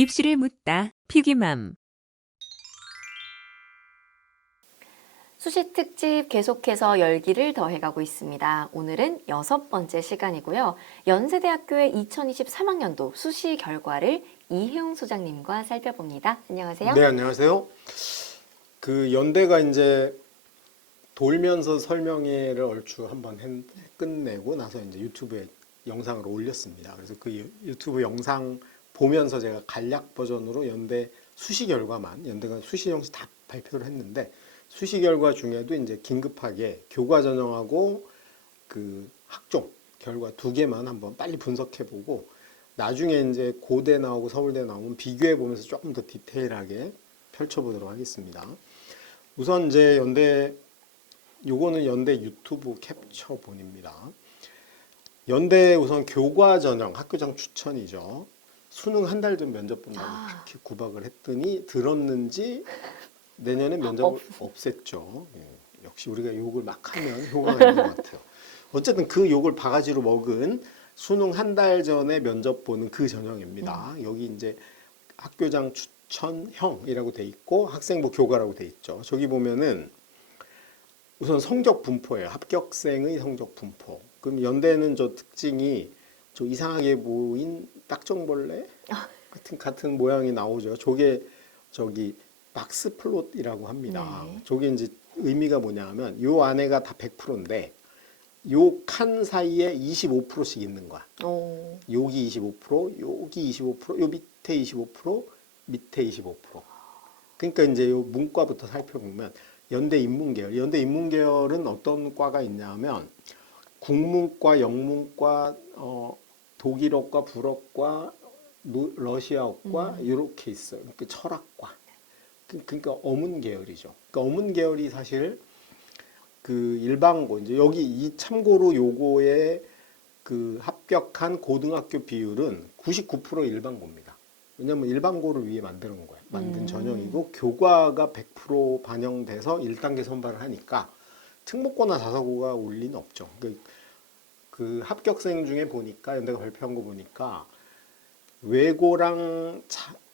입술을 묻다. 피기맘. 수시 특집 계속해서 열기를 더해가고 있습니다. 오늘은 6번째 시간이고요. 연세대학교의 2023학년도 수시 결과를 이혜웅 소장님과 살펴봅니다. 안녕하세요. 네, 안녕하세요. 그 연대가 이제 돌면서 설명회를 얼추 한번 끝내고 나서 이제 유튜브에 영상을 올렸습니다. 그래서 그 유튜브 영상 보면서 제가 간략 버전으로 연대 수시 결과만, 연대가 수시 정시 다 발표를 했는데 수시 결과 중에도 이제 긴급하게 교과 전형하고 그 학종 결과 두 개만 한번 빨리 분석해보고 나중에 이제 고대 나오고 서울대 나오면 비교해 보면서 조금 더 디테일하게 펼쳐보도록 하겠습니다. 우선 이제 요거는 연대 유튜브 캡처본입니다. 연대 우선 교과 전형 학교장 추천이죠. 수능 한 달 전 면접 본다고 그렇게 구박을 했더니 들었는지 내년에 면접을 없앴죠. 예, 역시 우리가 욕을 막 하면 효과가 있는 것 같아요. 어쨌든 그 욕을 바가지로 먹은 수능 한 달 전에 면접 보는 그 전형입니다. 여기 이제 학교장 추천형이라고 돼 있고 학생부 교과라고 돼 있죠. 저기 보면은 우선 성적 분포예요. 합격생의 성적 분포. 그럼 연대는 저 특징이 저 이상하게 보인 딱정벌레 같은 모양이 나오죠. 저게 저기 박스 플롯이라고 합니다. 네. 저게 이제 의미가 뭐냐면 요 안에가 다 100%인데 요 칸 사이에 25%씩 있는 거야. 여기 25%, 여기 25%, 요 밑에 25%, 밑에 25%. 그러니까 이제 요 문과부터 살펴보면 연대 인문계열. 연대 인문계열은 어떤 과가 있냐면 국문과, 영문과, 독일어과, 불어과, 러시아어과 이렇게 있어요. 그러니까 철학과. 그러니까 어문 계열이죠. 그러니까 어문 계열이 사실 그 일반고 이제 여기 이 참고로 요거에 그 합격한 고등학교 비율은 99% 일반고입니다. 왜냐면 일반고를 위해 만드는 거예요. 만든 전형이고 교과가 100% 반영돼서 1단계 선발을 하니까 특목고나 자사고가 올 리는 없죠. 그 합격생 중에 보니까 연대가 발표한 거 보니까 외고랑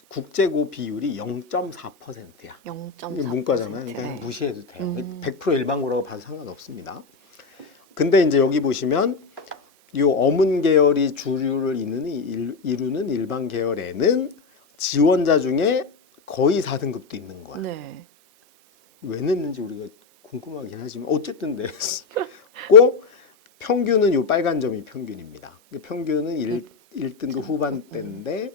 국제고 비율이 0.4%야. 0.4%. 문과잖아요. 그러니까 네. 무시해도 돼요. 100% 일반고라고 봐도 상관없습니다. 근데 이제 여기 보시면 요 어문 계열이 주류를 이루는 일반 계열에는 지원자 중에 거의 4등급도 있는 거야. 네. 왜 냈는지 우리가 궁금하긴 하지만 어쨌든 냈고 평균은 요 빨간 점이 평균입니다. 평균은 1등급 후반대인데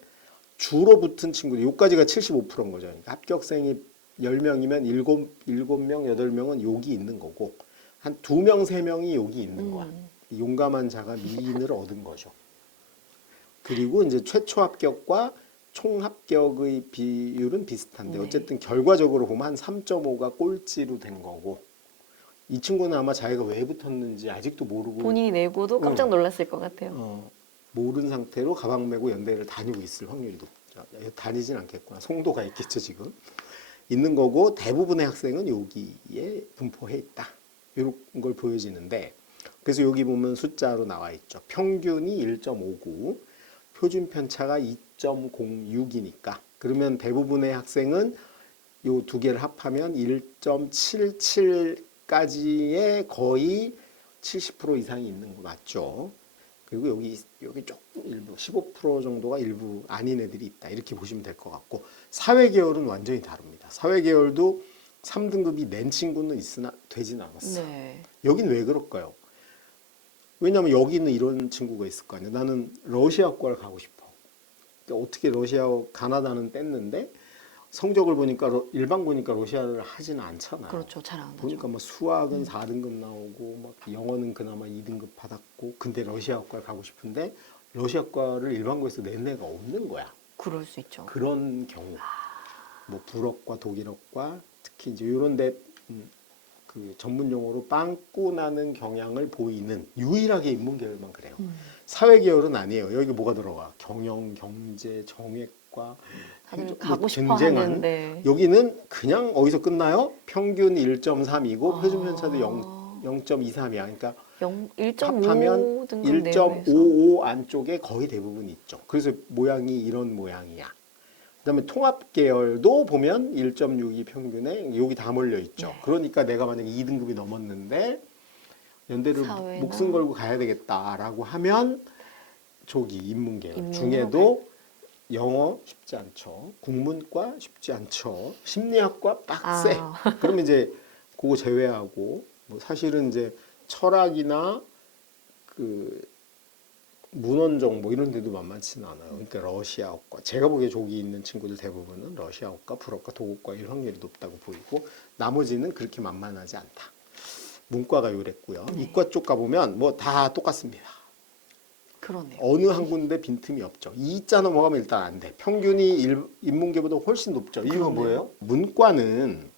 주로 붙은 친구들, 요까지가 75%인 거죠. 그러니까 합격생이 10명이면 7명, 8명은 여기 있는 거고 한 2명, 3명이 여기 있는 거야. 용감한 자가 미인을 얻은 거죠. 그리고 이제 최초 합격과 총 합격의 비율은 비슷한데 어쨌든 결과적으로 보면 한 3.5가 꼴찌로 된 거고 이 친구는 아마 자기가 왜 붙었는지 아직도 모르고 본인이 내고도 깜짝 놀랐을 것 같아요. 모른 상태로 가방 메고 연대를 다니고 있을 확률이 높죠. 다니진 않겠구나. 송도가 있겠죠 지금. 있는 거고 대부분의 학생은 여기에 분포해 있다. 이런 걸 보여지는데 그래서 여기 보면 숫자로 나와 있죠. 평균이 1.59, 표준 편차가 2.06이니까 그러면 대부분의 학생은 요 두 개를 합하면 1.77까지의 거의 70% 이상이 있는 거 맞죠? 그리고 여기 조금 일부 15% 정도가 일부 아닌 애들이 있다. 이렇게 보시면 될 것 같고 사회 계열은 완전히 다릅니다. 사회 계열도 3등급이 낸 친구는 있으나 되진 않았어요. 네. 여긴 왜 그럴까요? 왜냐하면 여기는 이런 친구가 있을 거 아니에요. 나는 러시아과를 가고 싶어. 그러니까 어떻게 가나다는 뗐는데 성적을 보니까 일반고니까 러시아를 하지는 않잖아요. 그렇죠. 잘 안 하죠. 보니까 뭐 수학은 4등급 나오고 막 영어는 그나마 2등급 받았고 근데 러시아과를 가고 싶은데 러시아과를 일반고에서 낸 애가 없는 거야. 그럴 수 있죠. 그런 경우 뭐 불어과 독일어과 특히 이제 이런데 그 전문 용어로 빵꾸 나는 경향을 보이는 유일하게 인문계열만 그래요. 사회계열은 아니에요. 여기 뭐가 들어가? 경영, 경제, 정외과 다들 가고 싶어 쟁쟁한. 하는데 여기는 그냥 어디서 끝나요? 평균 1.3이고 표준 편차도 0.23이야. 그러니까 1.5 합하면 등급 내외에서 1.55 안쪽에 거의 대부분 있죠. 그래서 모양이 이런 모양이야. 그다음에 통합 계열도 보면 1.62 평균에 여기 다 몰려 있죠. 네. 그러니까 내가 만약에 2등급이 넘었는데 연대를 사회나. 목숨 걸고 가야 되겠다라고 하면 조기 인문계열 인문으로 중에도 영어 쉽지 않죠. 국문과 쉽지 않죠. 심리학과 빡세. 그러면 이제 그거 제외하고 뭐 사실은 이제 철학이나 그 문헌정 뭐 이런 데도 만만치는 않아요. 그러니까 러시아어과 제가 보기에 저기 있는 친구들 대부분은 러시아어과, 불어과, 도국과 일 확률이 높다고 보이고 나머지는 그렇게 만만하지 않다. 문과가 요랬고요. 이과 쪽 가보면 뭐 다 똑같습니다. 그러네요. 어느 한 군데 빈틈이 없죠. 2자 넘어가면 일단 안 돼. 평균이 인문계보다 훨씬 높죠. 이유가 뭐예요? 문과는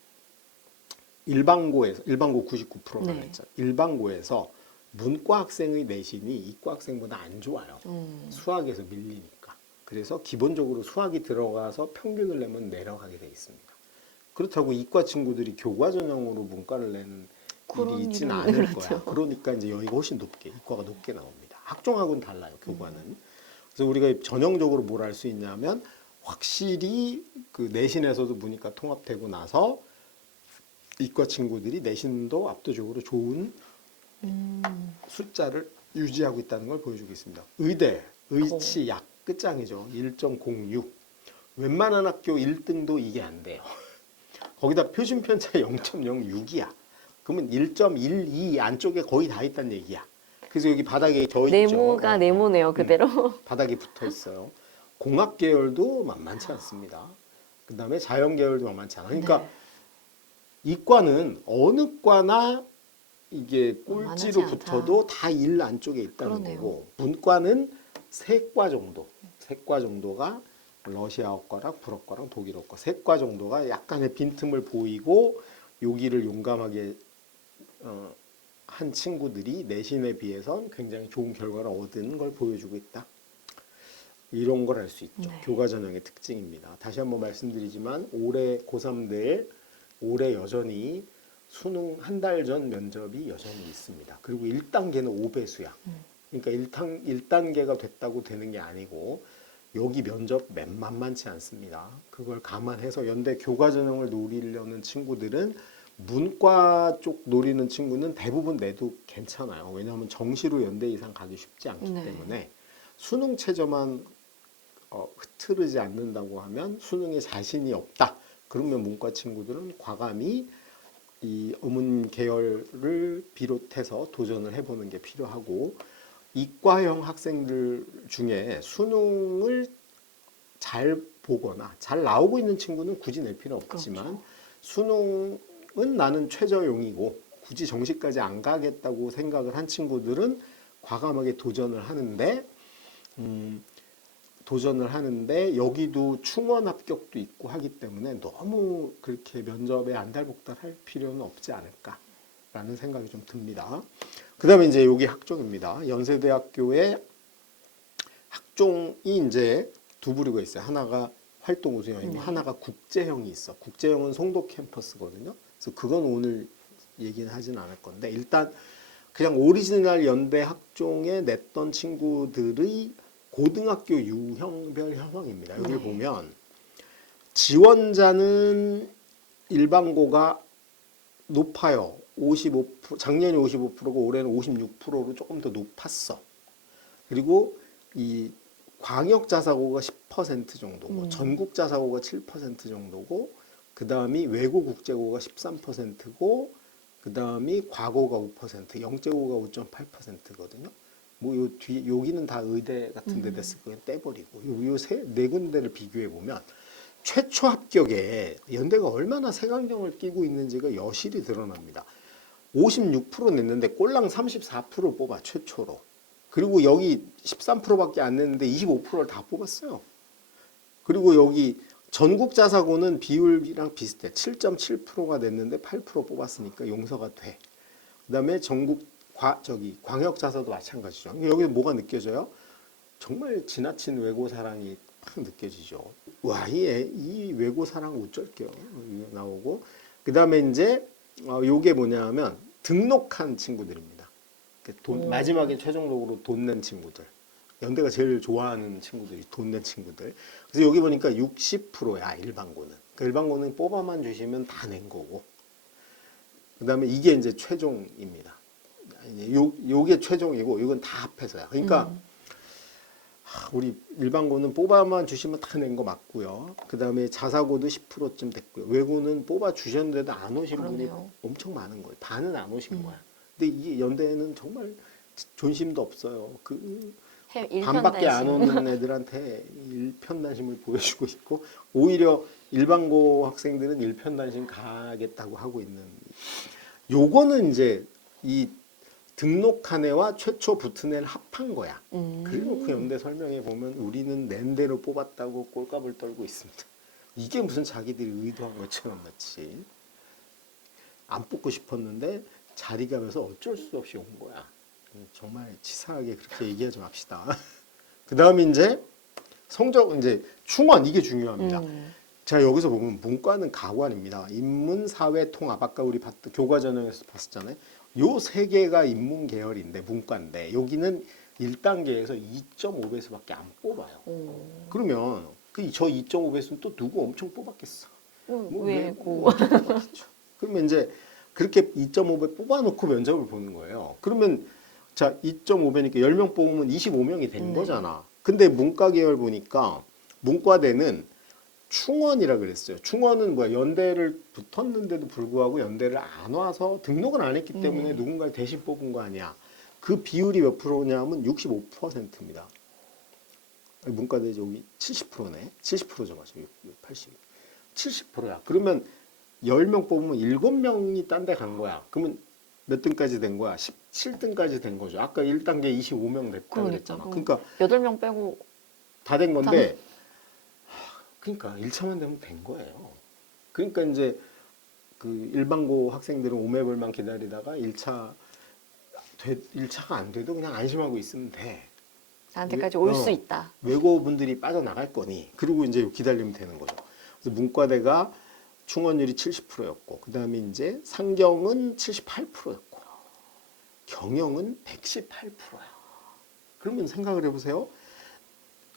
일반고 99%라고 네. 했죠. 일반고에서 문과 학생의 내신이 이과 학생보다 안 좋아요. 수학에서 밀리니까. 그래서 기본적으로 수학이 들어가서 평균을 내면 내려가게 돼 있습니다. 그렇다고 이과 친구들이 교과 전형으로 문과를 내는 그런 일이 있지는 일은 않을 그렇죠. 거야. 그러니까 이제 여기가 훨씬 높게, 이과가 높게 나옵니다. 학종하고는 달라요, 교과는. 그래서 우리가 전형적으로 뭘 할 수 있냐면 확실히 그 내신에서도 문이과 통합되고 나서 이과 친구들이 내신도 압도적으로 좋은 숫자를 유지하고 있다는 걸 보여주고 있습니다. 의대, 의치 약 끝장이죠. 1.06. 웬만한 학교 1등도 이게 안 돼요. 거기다 표준 편차 0.06이야. 그러면 1.12 안쪽에 거의 다 있다는 얘기야. 그래서 여기 바닥에 져 있죠. 네모가 네모네요, 그대로. 바닥에 붙어 있어요. 공학 계열도 만만치 않습니다. 그 다음에 자연 계열도 만만치 않아. 그러니까 네. 이과는 어느 과나 이게 만만하지 꼴찌로 않다. 붙어도 다 1 안쪽에 있다는 그러네요. 거고 문과는 3과 정도, 3과 정도가 러시아어과랑 불어과랑 독일어과 3과 정도가 약간의 빈틈을 보이고 여기를 용감하게 한 친구들이 내신에 비해선 굉장히 좋은 결과를 얻은 걸 보여주고 있다. 이런 걸 알 수 있죠. 네. 교과 전형의 특징입니다. 다시 한번 말씀드리지만 올해 고3들 올해 여전히 수능 한 달 전 면접이 여전히 있습니다. 그리고 1단계는 5배수야. 그러니까 1단계가 됐다고 되는 게 아니고 여기 면접 만만치 않습니다. 그걸 감안해서 연대 교과 전형을 노리려는 친구들은 문과 쪽 노리는 친구는 대부분 내도 괜찮아요. 왜냐하면 정시로 연대 이상 가기 쉽지 않기 네. 때문에 수능 최저만 흐트르지 않는다고 하면 수능에 자신이 없다. 그러면 문과 친구들은 과감히 이 어문 계열을 비롯해서 도전을 해보는 게 필요하고 이과형 학생들 중에 수능을 잘 보거나 잘 나오고 있는 친구는 굳이 낼 필요 없지만 그렇죠. 수능은 나는 최저용이고 굳이 정시까지 안 가겠다고 생각을 한 친구들은 과감하게 도전을 하는데 여기도 충원 합격도 있고 하기 때문에 너무 그렇게 면접에 안달복달할 필요는 없지 않을까라는 생각이 좀 듭니다. 그 다음에 이제 여기 학종입니다. 연세대학교의 학종이 이제 두 부류가 있어요. 하나가 활동 우수형이고 하나가 국제형이 있어. 국제형은 송도 캠퍼스거든요. 그래서 그건 오늘 얘기는 하진 않을 건데 일단 그냥 오리지널 연대 학종에 냈던 친구들의 고등학교 유형별 현황입니다. 여기 보면 지원자는 일반고가 높아요. 55%, 작년이 55%고 올해는 56%로 조금 더 높았어. 그리고 이 광역자사고가 10% 정도고 전국자사고가 7% 정도고 그 다음이 외고국제고가 13%고 그 다음이 과고가 5%, 영재고가 5.8%거든요. 뭐 요 뒤 여기는 다 의대 같은 데 됐을 거예요. 떼버리고 요 네 군데를 비교해 보면 최초 합격에 연대가 얼마나 색안경을 끼고 있는지가 여실히 드러납니다. 56% 냈는데 꼴랑 34% 뽑아 최초로. 그리고 여기 13%밖에 안 냈는데 25%를 다 뽑았어요. 그리고 여기 전국자사고는 비율이랑 비슷해. 7.7%가 냈는데 8% 뽑았으니까 용서가 돼. 그다음에 광역자사도 마찬가지죠. 여기 뭐가 느껴져요? 정말 지나친 외고 사랑이 팍 느껴지죠. 와, 이 외고 사랑 어쩔게요. 나오고 그다음에 이제 요게 뭐냐면 등록한 친구들입니다. 마지막에 최종적으로 돈 낸 친구들. 연대가 제일 좋아하는 친구들이 돈 낸 친구들. 그래서 여기 보니까 60%야 일반고는. 그러니까 일반고는 뽑아만 주시면 다 낸 거고. 그다음에 이게 이제 최종입니다. 요게 최종이고 이건 다 합해서야. 그러니까 우리 일반고는 뽑아만 주시면 다 낸 거 맞고요. 그다음에 자사고도 10%쯤 됐고요. 외고는 뽑아 주셨는데도 안 오신 분이 그러네요. 엄청 많은 거예요. 반은 안 오신 거야. 근데 이게 연대는 정말 존심도 없어요. 그 반밖에 안 오는 애들한테 일편단심을 보여주고 있고 오히려 일반고 학생들은 일편단심 가겠다고 하고 있는. 요거는 이제 이 등록한 애와 최초 붙은 애를 합한 거야. 그래놓고 연대 설명해 보면 우리는 낸 대로 뽑았다고 꼴값을 떨고 있습니다. 이게 무슨 자기들이 의도한 것처럼 마치 안 뽑고 싶었는데 자리가 면서 어쩔 수 없이 온 거야. 정말 치사하게 그렇게 얘기하지 맙시다. 그 다음에 이제 성적 이제 충원 이게 중요합니다. 자 여기서 보면 문과는 가관입니다. 인문, 사회, 통합 아까 우리 봤던 교과 전형에서 봤었잖아요. 요 세 개가 인문 계열인데 문과인데 여기는 1단계에서 2.5배수밖에 안 뽑아요. 그러면 저 2.5배수는 또 누구 엄청 뽑았겠어? 왜고? 그러면 이제 그렇게 2.5배 뽑아놓고 면접을 보는 거예요. 그러면 자 2.5배니까 10명 뽑으면 25명이 된 거잖아. 근데 문과 계열 보니까 문과대는 충원이라 그랬어요. 충원은 뭐야? 연대를 붙었는데도 불구하고 연대를 안 와서 등록은 안 했기 때문에 누군가를 대신 뽑은 거 아니야. 그 비율이 몇 프로냐면 65%입니다. 문과대 여기 70%네. 70%죠, 맞죠? 80. 70%야. 그러면 10명 뽑으면 7명이 딴 데 간 거야. 그러면 몇 등까지 된 거야? 17등까지 된 거죠. 아까 1단계 25명 됐다 그랬잖아. 그러니까 8명 빼고 다 된 건데 그러니까 1차만 되면 된 거예요. 그러니까 이제 그 일반고 학생들은 오매불만 기다리다가 1차가 안 돼도 그냥 안심하고 있으면 돼. 나한테까지 올 수 있다. 외고분들이 빠져나갈 거니. 그리고 이제 기다리면 되는 거죠. 그래서 문과대가 충원율이 70%였고 그다음에 이제 상경은 78%였고 경영은 118%야. 그러면 생각을 해보세요.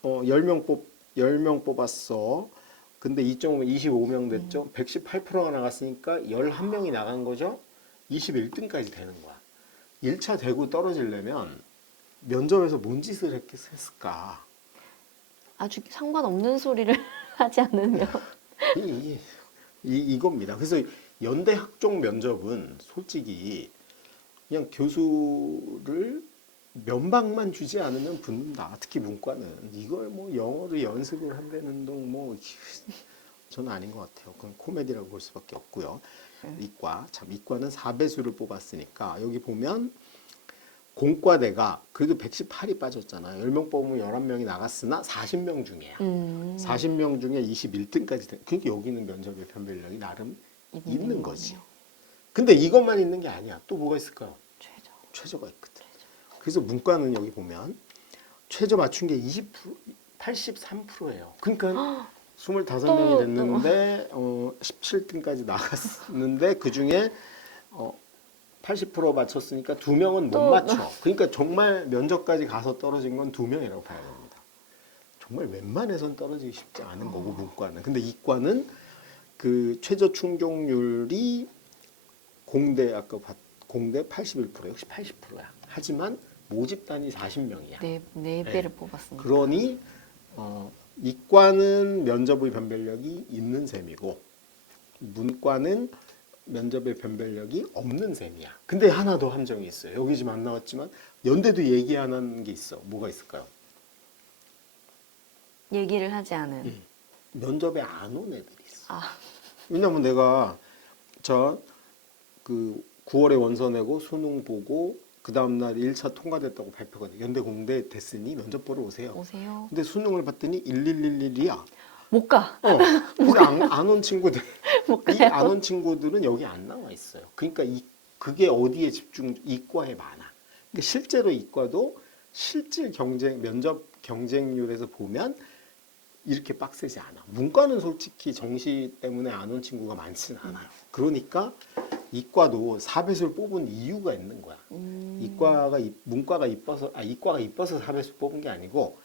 10명 뽑았어. 근데 2.5면 25명 됐죠. 118%가 나갔으니까 11명이 나간 거죠. 21등까지 되는 거야. 1차 되고 떨어지려면 면접에서 뭔 짓을 했을까? 아주 상관없는 소리를 하지 않으면 이겁니다. 그래서 연대 학종 면접은 솔직히 그냥 교수를 면박만 주지 않으면 붙는다. 특히 문과는 이걸 뭐 영어를 연습을 한다는 동 뭐 저는 아닌 것 같아요. 그건 코미디라고 볼 수밖에 없고요. 이과 참 이과는 4배수를 뽑았으니까 여기 보면 공과대가 그래도 118이 빠졌잖아요. 10명 뽑으면 11명이 나갔으나 40명 중에야. 40명 중에 21등까지 된. 그러니까 여기는 면접의 변별력이 나름 있는 거지. 근데 이것만 있는 게 아니야. 또 뭐가 있을까요? 최저가 있거든. 그래서 문과는 여기 보면 최저 맞춘 게 20%, 83%예요. 그러니까 25명이 됐는데 17등까지 나갔는데 그 중에 80% 맞췄으니까 2명은 못 맞춰. 그러니까 정말 면접까지 가서 떨어진 건 2명이라고 봐야 됩니다. 정말 웬만해선 떨어지기 쉽지 않은 거고 문과는. 근데 이과는 그 최저 충족률이 공대 아까 공대 81% 역시 80%야. 하지만 모집단이 40명이야. 네 배를 뽑았습니다. 그러니 이과는 면접의 변별력이 있는 셈이고 문과는 면접의 변별력이 없는 셈이야. 근데 하나 더 함정이 있어요. 여기 지금 안 나왔지만 연대도 얘기 안 하는 게 있어. 뭐가 있을까요? 얘기를 하지 않은. 면접에 안 온 애들이 있어. 아. 왜냐면 내가 그 9월에 원서 내고 수능 보고 그 다음날 1차 통과됐다고 발표가 돼. 연대 공대 됐으니 면접 보러 오세요. 오세요. 근데 수능을 봤더니 1111이야. 못 가. 근데 안 온 친구들, 못 이 가요. 안 온 친구들은 여기 안 나와 있어요. 그러니까 그게 어디에 이과에 많아. 그러니까 실제로 이과도 실질 면접 경쟁률에서 보면 이렇게 빡세지 않아. 문과는 솔직히 정시 때문에 안 온 친구가 많지는 않아요. 그러니까 이과도 4배수를 뽑은 이유가 있는 거야. 문과가 이뻐서, 이과가 이뻐서 4배수 뽑은 게 아니고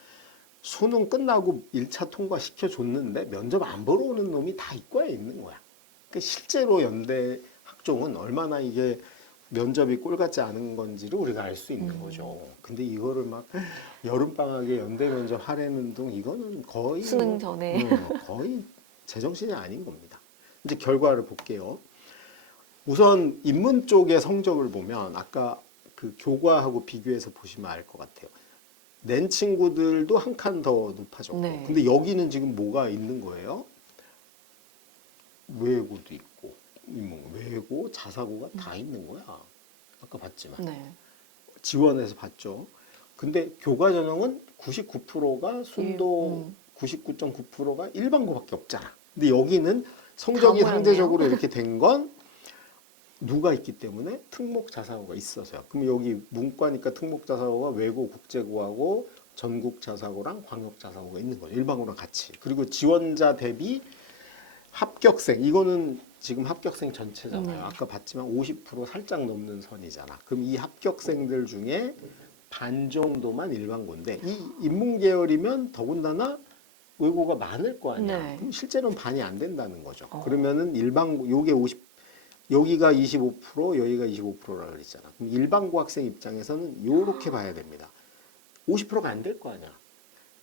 수능 끝나고 1차 통과시켜 줬는데 면접 안 보러 오는 놈이 다 이과에 있는 거야. 그러니까 실제로 연대 학종은 얼마나 이게 면접이 꼴 같지 않은 건지를 우리가 알 수 있는 거죠. 근데 이거를 막 여름방학에 연대 면접 하려는 둥 이거는 거의 수능 전에. 거의 제정신이 아닌 겁니다. 이제 결과를 볼게요. 우선 인문 쪽의 성적을 보면 아까 그 교과하고 비교해서 보시면 알 것 같아요. 낸 친구들도 한 칸 더 높아졌고. 네. 근데 여기는 지금 뭐가 있는 거예요? 외고도 있고, 외고, 자사고가 다 있는 거야. 아까 봤지만. 네. 지원해서 봤죠. 근데 교과 전형은 99%가 순도 99.9%가 일반고밖에 없잖아. 근데 여기는 성적이 다 모였네요. 상대적으로 이렇게 된 건 누가 있기 때문에 특목 자사고가 있어서요. 그럼 여기 문과니까 특목 자사고가 외고 국제고하고 전국 자사고랑 광역 자사고가 있는 거죠. 일반고랑 같이. 그리고 지원자 대비 합격생 이거는 지금 합격생 전체잖아요. 아까 봤지만 50% 살짝 넘는 선이잖아. 그럼 이 합격생들 중에 반 정도만 일반고인데 이 인문계열이면 더군다나 외고가 많을 거 아니야. 네. 그럼 실제로는 반이 안 된다는 거죠. 그러면은 일반고 요게 50 여기가 25% 여기가 25%라고 그랬잖아. 그럼 일반고 학생 입장에서는 요렇게 봐야 됩니다. 50%가 안 될 거 아니야.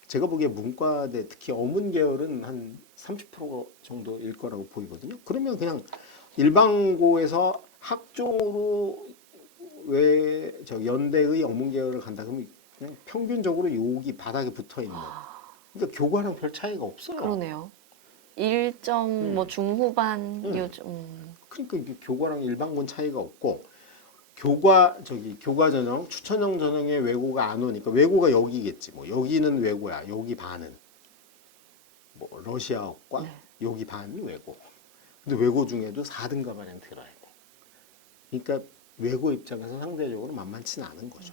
제가 보기에 문과대 특히 어문 계열은 한 30% 정도일 거라고 보이거든요. 그러면 그냥 일반고에서 학종으로 연대의 어문 계열을 간다 그러면 그냥 평균적으로 여기 바닥에 붙어 있는. 그러니까 교과랑 별 차이가 없어요. 그러네요. 1점 뭐 중후반 요즘. 그러니까 이게 교과랑 일반고는 차이가 없고 교과 전형 추천형 전형에 외고가 안 오니까 외고가 여기겠지 뭐 여기는 외고야 여기 반은 뭐 러시아어과 네. 여기 반은 외고 근데 외고 중에도 4등급 안에 들어야 돼. 그러니까 외고 입장에서 상대적으로 만만치는 않은 거죠.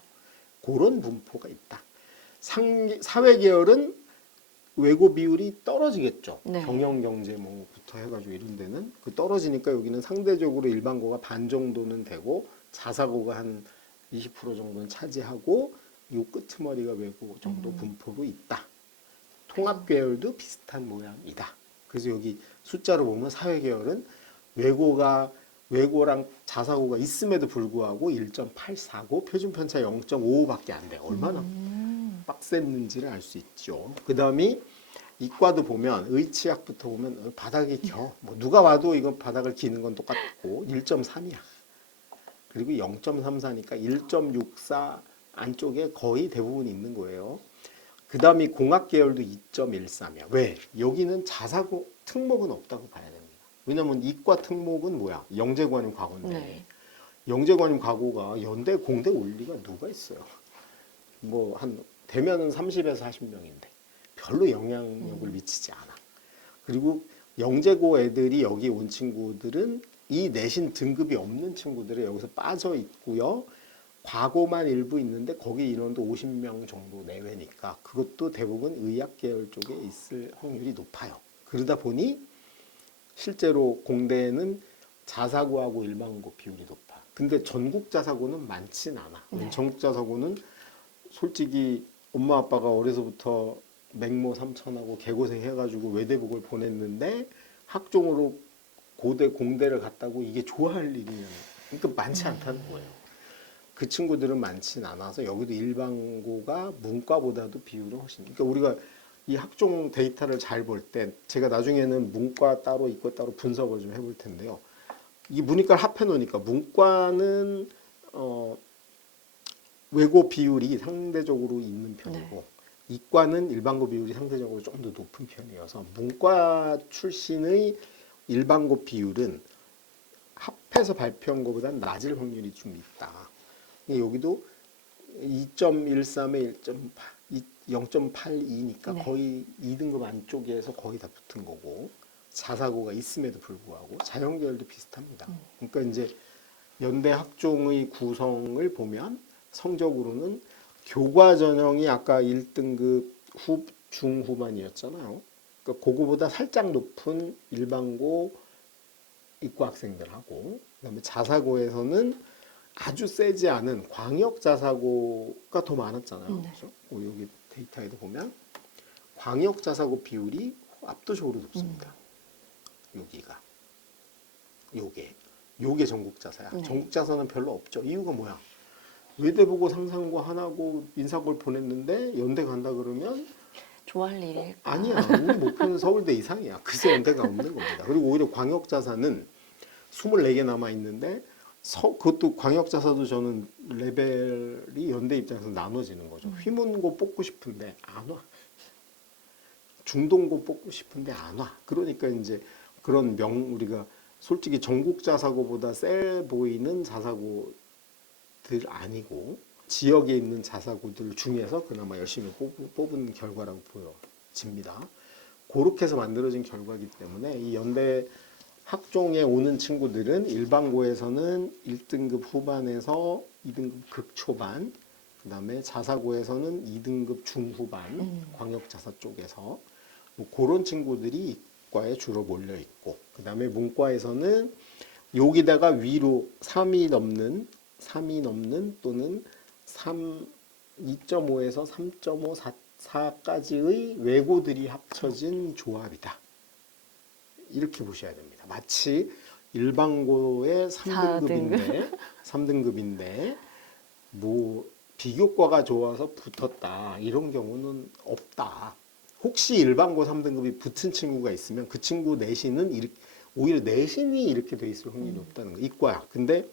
그런 분포가 있다. 사회 계열은 외고 비율이 떨어지겠죠. 네. 경영, 경제 뭐부터 해가지고 이런 데는 그 떨어지니까 여기는 상대적으로 일반고가 반 정도는 되고 자사고가 한 20% 정도는 차지하고 요 끄트머리가 외고 정도 분포로 있다. 통합 계열도 비슷한 모양이다. 그래서 여기 숫자로 보면 사회 계열은 외고랑 자사고가 있음에도 불구하고 1.849 표준 편차 0.55밖에 안 돼. 얼마나 빡셌는지를 알 수 있죠. 그 다음에 이과도 보면 의치학부터 보면 바닥이 겨. 뭐 누가 와도 이건 바닥을 기는 건 똑같고 1.3이야. 그리고 0.34니까 1.64 안쪽에 거의 대부분 있는 거예요. 그 다음에 공학 계열도 2.13이야. 왜? 여기는 자사고 특목은 없다고 봐야 됩니다. 왜냐면 이과 특목은 뭐야? 영재관임 과거인데 네. 영재관임 과거가 연대 공대 올 리가 누가 있어요? 뭐 한 되면은 30에서 40명인데 별로 영향력을 미치지 않아. 그리고 영재고 애들이 여기 온 친구들은 이 내신 등급이 없는 친구들이 여기서 빠져 있고요. 과고만 일부 있는데 거기 인원도 50명 정도 내외니까 그것도 대부분 의학 계열 쪽에 있을 확률이 높아요. 그러다 보니 실제로 공대에는 자사고하고 일반고 비율이 높아. 근데 전국 자사고는 많진 않아. 네. 전국 자사고는 솔직히 엄마 아빠가 어려서부터 맹모 삼천하고 개고생 해가지고 외대복을 보냈는데 학종으로 공대를 갔다고 이게 좋아할 일이냐. 그러니까 많지 않다는 거예요. 그 친구들은 많진 않아서 여기도 일반고가 문과보다도 비율은 훨씬. 그러니까 우리가 이 학종 데이터를 잘 볼 때 제가 나중에는 문과 따로 이과 따로 분석을 좀 해볼 텐데요. 이 문이과를 합해 놓으니까 문과는 외고 비율이 상대적으로 있는 편이고 네. 이과는 일반고 비율이 상대적으로 좀 더 높은 편이어서 문과 출신의 일반고 비율은 합해서 발표한 것보다는 낮을 확률이 좀 있다. 여기도 2.13에 0.82니까 네. 거의 2등급 안쪽에서 거의 다 붙은 거고 자사고가 있음에도 불구하고 자연계열도 비슷합니다. 그러니까 이제 연대 학종의 구성을 보면 성적으로는 교과 전형이 아까 1등급 중후반이었잖아요. 그러니까 그거보다 살짝 높은 일반고 이과 학생들하고, 그다음에 자사고에서는 아주 세지 않은 광역 자사고가 더 많았잖아요. 그렇죠? 여기 데이터에도 보면 광역 자사고 비율이 압도적으로 높습니다. 여기가 요게 전국 자사야. 네. 전국 자사는 별로 없죠. 이유가 뭐야? 외대보고 상상고 하나고 인사고를 보냈는데 연대 간다 그러면 좋아할 일일까? 아니야. 우리 목표는 서울대 이상이야. 그래서 연대가 없는 겁니다. 그리고 오히려 광역 자사는 24개 남아 있는데 그것도 광역 자사도 저는 레벨이 연대 입장에서 나눠지는 거죠. 휘문고 뽑고 싶은데 안 와. 중동고 뽑고 싶은데 안 와. 그러니까 이제 그런 우리가 솔직히 전국 자사고보다 세 보이는 자사고들 아니고 지역에 있는 자사고들 중에서 그나마 열심히 뽑은 결과라고 보여집니다. 그렇게 해서 만들어진 결과이기 때문에 이 연대 학종에 오는 친구들은 일반고에서는 1등급 후반에서 2등급 극초반, 그 다음에 자사고에서는 2등급 중후반, 광역자사 쪽에서 뭐 그런 친구들이 이과에 주로 몰려 있고, 그 다음에 문과에서는 여기다가 위로 3이 넘는 또는 2.5에서 3.5, 4까지의 외고들이 합쳐진 조합이다. 이렇게 보셔야 됩니다. 마치 일반고의 3등급인데 뭐 비교과가 좋아서 붙었다 이런 경우는 없다. 혹시 일반고 3등급이 붙은 친구가 있으면 그 친구 내신은 오히려 내신이 이렇게 돼 있을 확률이 없다는 거. 이과야. 근데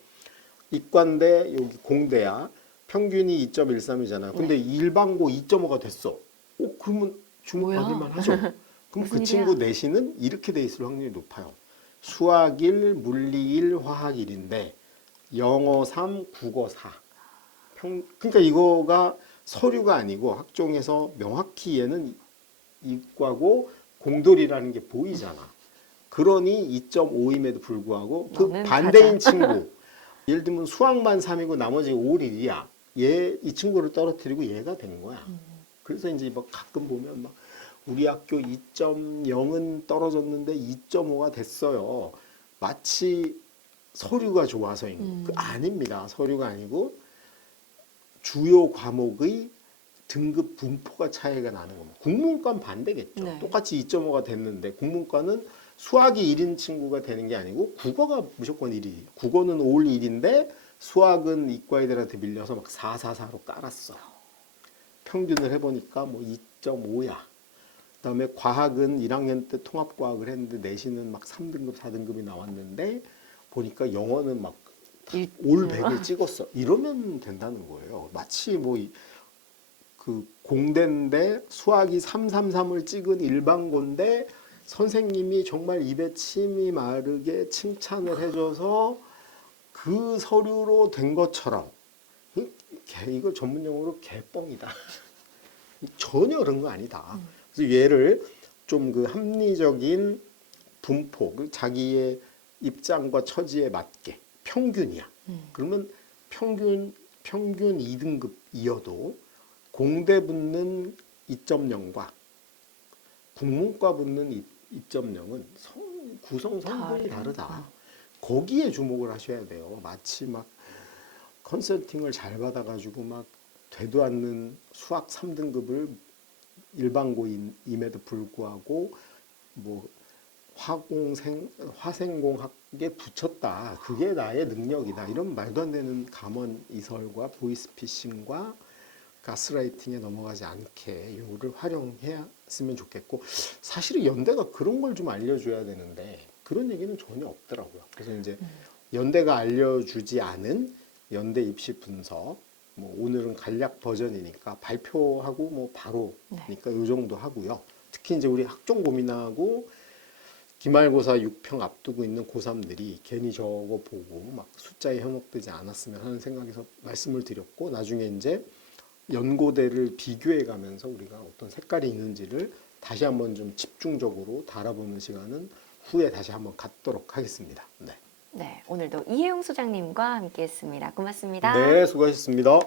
이과인데 여기 공대야. 평균이 2.13이잖아요. 근데 일반고 2.5가 됐어. 그러면 주목받을만 하죠. 그럼 그 친구 내신은 이렇게 돼 있을 확률이 높아요. 수학 1, 물리 1, 화학 1인데 영어 3, 국어 4. 그러니까 이거가 서류가 아니고 학종에서 명확히 얘는 이과고 공돌이라는 게 보이잖아. 그러니 2.5임에도 불구하고 그 반대인 친구, 예를 들면 수학만 3이고 나머지 5, 1이야. 이 친구를 떨어뜨리고 얘가 된 거야. 그래서 이제 막 가끔 보면 막 우리 학교 2.0은 떨어졌는데 2.5가 됐어요. 마치 서류가 좋아서인 아닙니다. 서류가 아니고 주요 과목의 등급 분포가 차이가 나는 겁니다. 국문과는 반대겠죠. 네. 똑같이 2.5가 됐는데 국문과는 수학이 1인 친구가 되는 게 아니고 국어가 무조건 1이. 국어는 올 1인데 수학은 이과 애들한테 밀려서 막 4, 4, 4로 깔았어. 평균을 해보니까 뭐 2.5야. 그다음에 과학은 1학년 때 통합과학을 했는데 내신은 막 3등급, 4등급이 나왔는데 보니까 영어는 막 올 100을 찍었어. 이러면 된다는 거예요. 마치 뭐 그 공대인데 수학이 333을 찍은 일반고인데 선생님이 정말 입에 침이 마르게 칭찬을 해줘서 그 서류로 된 것처럼 이거 전문 용어로 개뻥이다. 전혀 그런 거 아니다. 그래서 얘를 좀 그 합리적인 분포, 자기의 입장과 처지에 맞게 평균이야. 그러면 평균 2등급이어도 공대 붙는 2.0과 국문과 붙는 2.0은 구성 성분이 다르다. 거기에 주목을 하셔야 돼요. 마치 막 컨설팅을 잘 받아가지고 막 되도 않는 수학 3등급을 일반고임에도 불구하고 뭐 화생공학에 붙였다. 그게 나의 능력이다. 이런 말도 안 되는 감언 이설과 보이스피싱과 가스라이팅에 넘어가지 않게 요를 활용했으면 좋겠고, 사실은 연대가 그런 걸 좀 알려줘야 되는데 그런 얘기는 전혀 없더라고요. 그래서 이제 연대가 알려주지 않은 연대 입시 분석, 뭐 오늘은 간략 버전이니까 발표하고 뭐 바로니까 요 정도 하고요. 특히 이제 우리 학종 고민하고 기말고사 6평 앞두고 있는 고3들이 괜히 저거 보고 막 숫자에 현혹되지 않았으면 하는 생각에서 말씀을 드렸고, 나중에 이제 연고대를 비교해 가면서 우리가 어떤 색깔이 있는지를 다시 한번 좀 집중적으로 달아보는 시간은 후에 다시 한번 갖도록 하겠습니다. 네. 네, 오늘도 이혜용 소장님과 함께했습니다. 고맙습니다. 네, 수고하셨습니다.